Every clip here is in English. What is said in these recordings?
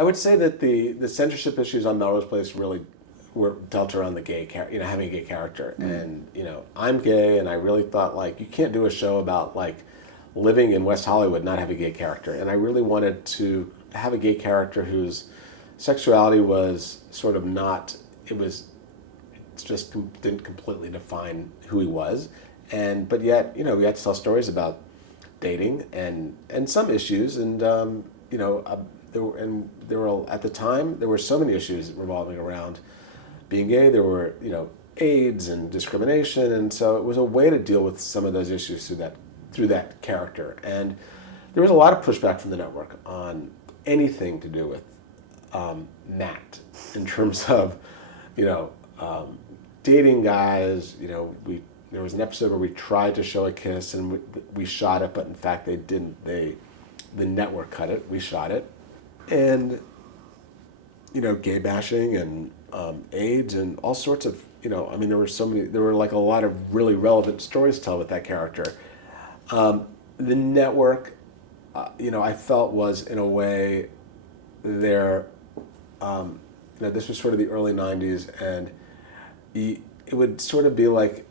I would say that the censorship issues on Melrose Place really were dealt around the gay having a gay character. And I'm gay, and I really thought, like, you can't do a show about like living in West Hollywood not have a gay character. And I really wanted to have a gay character whose sexuality was sort of not, it just didn't completely define who he was. But yet, we had to tell stories about dating and some issues. And there were at the time there were so many issues revolving around being gay. There were AIDS and discrimination, and so it was a way to deal with some of those issues through that character. And there was a lot of pushback from the network on anything to do with Matt in terms of dating guys. There was an episode where we tried to show a kiss and we shot it, but in fact they didn't. The network cut it. We shot it. And gay bashing and AIDS and all sorts of there were like a lot of really relevant stories to tell with that character. The network, I felt was in a way there. This was sort of the early '90s, and it would sort of be like,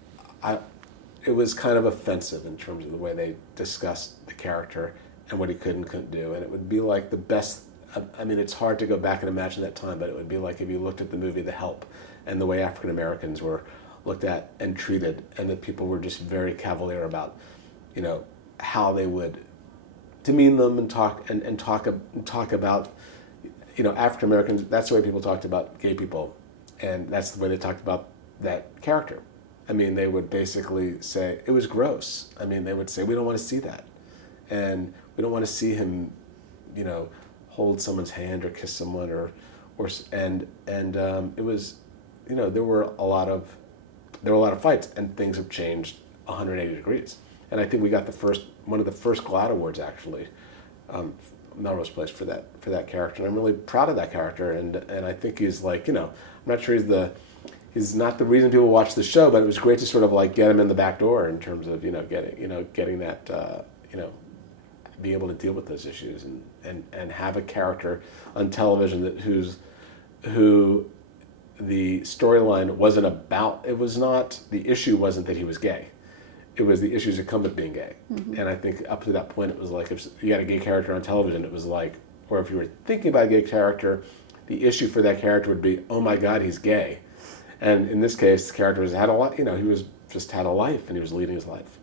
it was kind of offensive in terms of the way they discussed the character and what he could and couldn't do, and it would be like the best. It's hard to go back and imagine that time, but it would be like if you looked at the movie The Help and the way African Americans were looked at and treated, and that people were just very cavalier about, how they would demean them and talk about, African Americans. That's the way people talked about gay people, and that's the way they talked about that character. They would basically say it was gross. They would say we don't want to see that, and we don't want to see him, hold someone's hand or kiss someone it was, there were a lot of fights, and things have changed 180 degrees. And I think we got one of the first GLAAD awards actually, Melrose Place for that character. And I'm really proud of that character, and I think he's like, I'm not sure he's not the reason people watch the show, but it was great to sort of like get him in the back door in terms of getting that be able to deal with those issues and have a character on television who the storyline wasn't about. It was not, the issue wasn't that he was gay. It was the issues that come with being gay. Mm-hmm. And I think up to that point it was like, if you had a gay character on television, it was like, or if you were thinking about a gay character, the issue for that character would be, oh my God, he's gay. And in this case, the character had a lot, he was just had a life and he was leading his life.